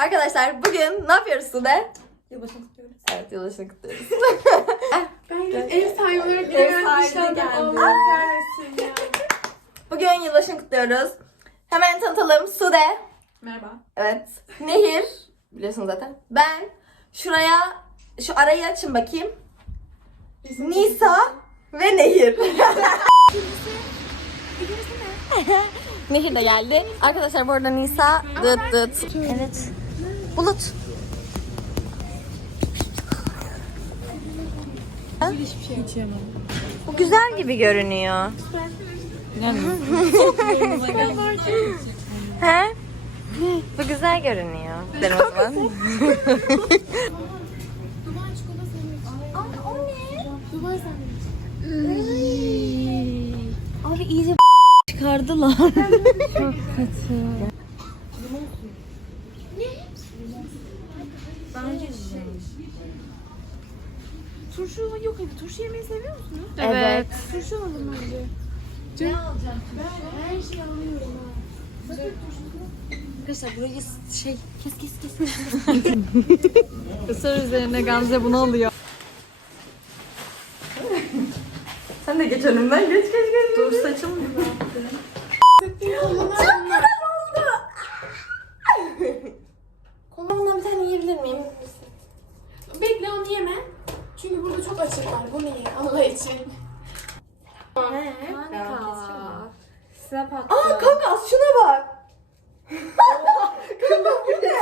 Arkadaşlar bugün ne yapıyoruz Sude? Yılbaşını kutluyoruz. Evet yılbaşını kutluyoruz. Ben ev sahibi olarak Ev sahibi geldi. Kahretsin ya. Bugün yılbaşını kutluyoruz. Hemen tanıtalım. Sude. Merhaba. Evet. Nehir. Biliyorsunuz zaten. Ben. Şuraya şu arayı açın bakayım. Nisa ve Nehir. Nehir de geldi. Arkadaşlar bu arada Nisa dıt dıt. Evet. Bulut. Yemem. Bu güzel gibi görünüyor. He? Bu güzel görünüyor. Ben o zaman. Abi iyice çıkardılar. Çok kötü. Turşu yemeyi seviyor musunuz? Evet. Turşu alalım bence. Ne alacağım? Ben her şeyi alıyorum ha. Arkadaşlar burayı şey kes kes kes. Kısır üzerine Gamze bunu alıyor. Sen de geç önümden geç geç geç. Dur saçım gibi. Kolumdan bir tane yiyebilir miyim? Bekle onu yeme. Çünkü burada çok açık var. Bunu ye Allah için. Snap attı. Aa kanka az şuna bak. kanka bu ne?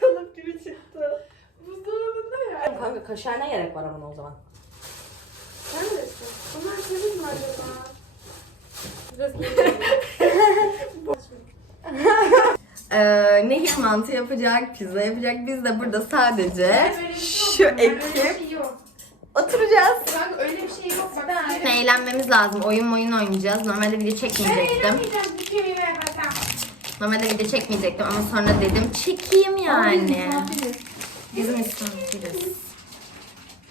Kalıp gibi çıktı. Buzdolabında kaşar ne gerek var ama o zaman? Sen misin? Bunlar senin mi acaba? Ee, nehir mantı yapacak, pizza yapacak. Biz de burada sadece şu ekip oturacağız. Bak öyle bir şey yok. Bak ben Eğlenmemiz lazım. Oyun oyun oynayacağız. Normalde video çekmeyecektim. Eğlenmeyeceğim. Videoyu ver bana. Normalde video çekmeyecektim ama sonra dedim çekeyim yani. Bizim misafiriz.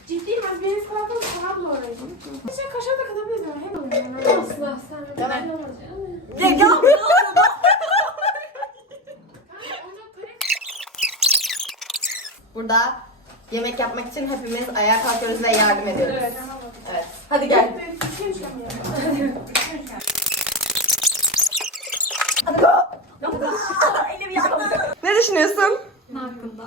Ciddiyim ben deniz kalkalım salamla orayı. Şey kaşar da katabiliriz ama hem alayım. Asla sen. Ben olmaz ya. Burada yemek yapmak için hepimiz ayağa kalkıyoruz ve yardım ediyoruz. Evet. Evet. Hadi gel. Ya? Ne düşünüyorsun? Ne hakkında?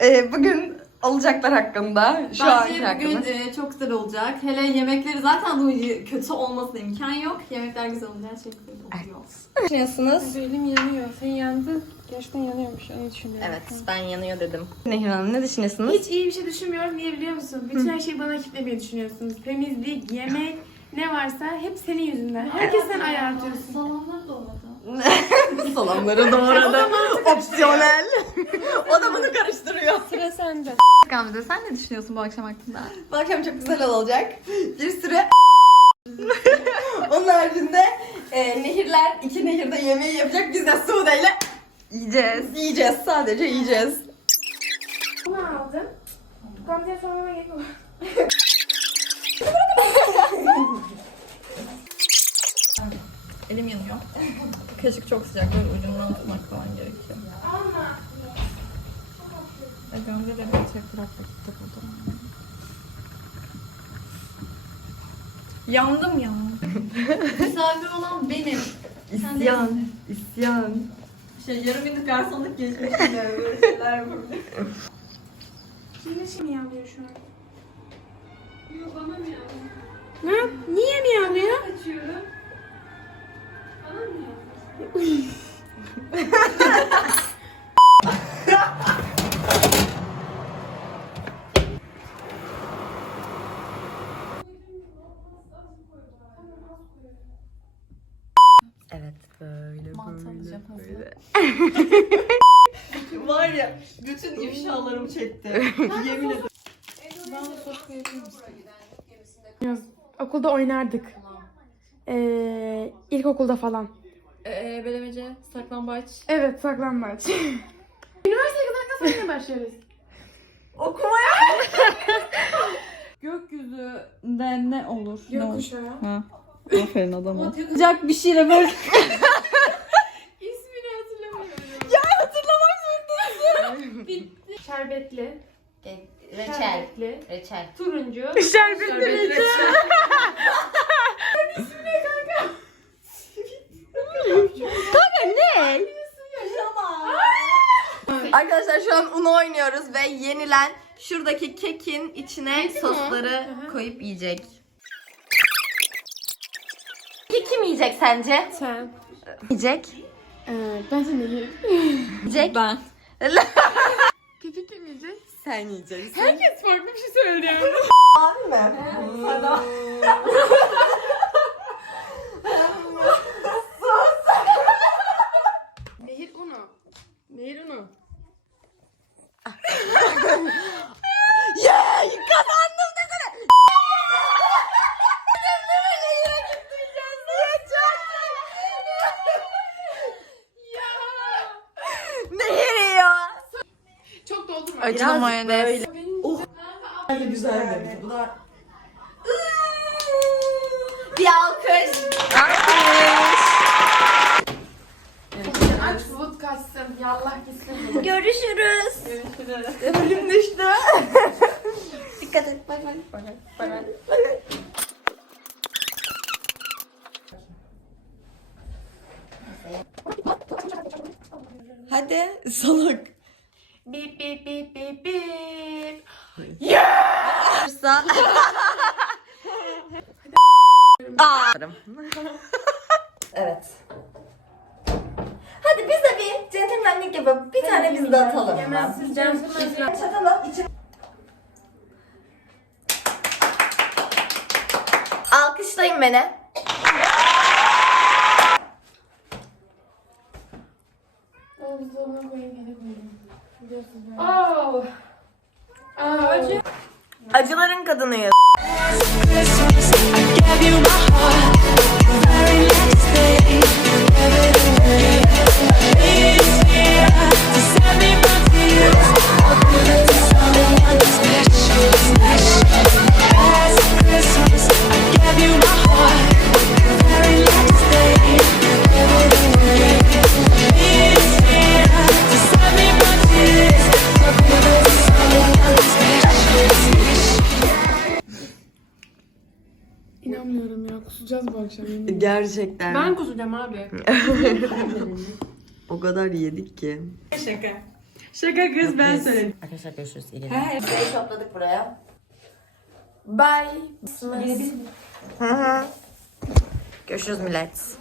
Ee, bugün olacaklar hakkında. Şu anki Bence hakkında. bugün e, çok güzel olacak. Hele yemekleri zaten bu kötü olmasına imkan yok. Yemekler güzel olacak. Güzel oluyor. Ne düşünüyorsunuz? Elim yanıyor. Sen yandın. Gerçekten yanıyormuş. Onu düşünüyorum. Evet ben yanıyor dedim. Nehir Hanım ne düşünüyorsunuz? Hiç iyi bir şey düşünmüyorum. Niye biliyor musun? Bütün her şeyi bana kitlemeyi düşünüyorsunuz. Temizlik, yemek, ne varsa hep senin yüzünden. Herkes sen ayartıyorsun. Salamlar da olmadı. Salamları doğradı. Opsiyonel. o da bunu karıştırıyor. Sıra sende. Gamze sen ne düşünüyorsun bu akşam hakkında? Bu akşam çok güzel olacak. Bir sürü Onun haricinde e, nehirler iki nehirde yemeği yapacak. Biz de Sude ile Yiyeceğiz. yiyeceğiz. Sadece yiyeceğiz. Bunu aldım. Gamze'ye sormama gerek yok. Elim yanıyor. Kaşık çok sıcak. Böyle ucundan tutmak falan gerekiyor. Alma. E, Gamze de beni tek bırakmak gitti burada. Yandım ya. Misafir olan benim. İsyan. İsyan. Şey yarım günlük garsonluk geçmişim ya. Böyle şeyler burada. Şimdi şey mi yağlıyor şu an? Yok bana mı yağlıyor? Ne? Niye mi yağlıyor? Açıyorum. Bana mı yağlıyor? böyle Mantı böyle böyle. Var ya bütün ifşalarımı çekti. Yemin ederim. Okulda oynardık. Ee, ilkokulda falan. Ee, belemece, saklambaç. Evet saklambaç. Üniversiteye kadar nasıl oynamaya başlarız? Okumaya Gökyüzünde ne olur? Ne olur? Gökkuşağı. Ha. Aferin adama. Sıcak bir şeyle böyle Şerbetli. Reçel. Şerbetli. Reçel. Turuncu. Arkadaşlar şu an Uno oynuyoruz ve yenilen şuradaki kekin içine sosları koyup yiyecek. Keki kim yiyecek sence? Sen. Yiyecek. Evet, ben seni yiyeyim. Yiyecek. Ben. Keki kim yiyecek? Sen yiyeceksin. Herkes farklı bir şey söylüyor. Abi mi? Sana. Nehir Uno. Nehir Uno. Yay! Kazandım desene. Nehir ya. Acılı mayonez. Güzel demiş. Bu da... Bir alkış. Aç bulut kaçsın. Yallah gitsin. Görüşürüz. Görüşürüz. Ölüm düştü. Dikkat et. Bay bay. Bay bay. Bay bay. Hadi salak. Bip bip bip bip bip. Yeah! Aa. evet. Hadi biz de bir centilmenlik yapıp bir tane biz de atalım. Yemezsiz canım. Çatalı için. Alkışlayın beni. Oh. Aa, acı. Acıların kadınıyız. İnanmıyorum akşam. Gerçekten. Ben kusacağım abi. o kadar yedik ki. Şaka. Şaka kız ben söyledim. Arkadaşlar görüşürüz. İyi geceler. Burayı topladık buraya. Bye. Hı hı. Görüşürüz millet.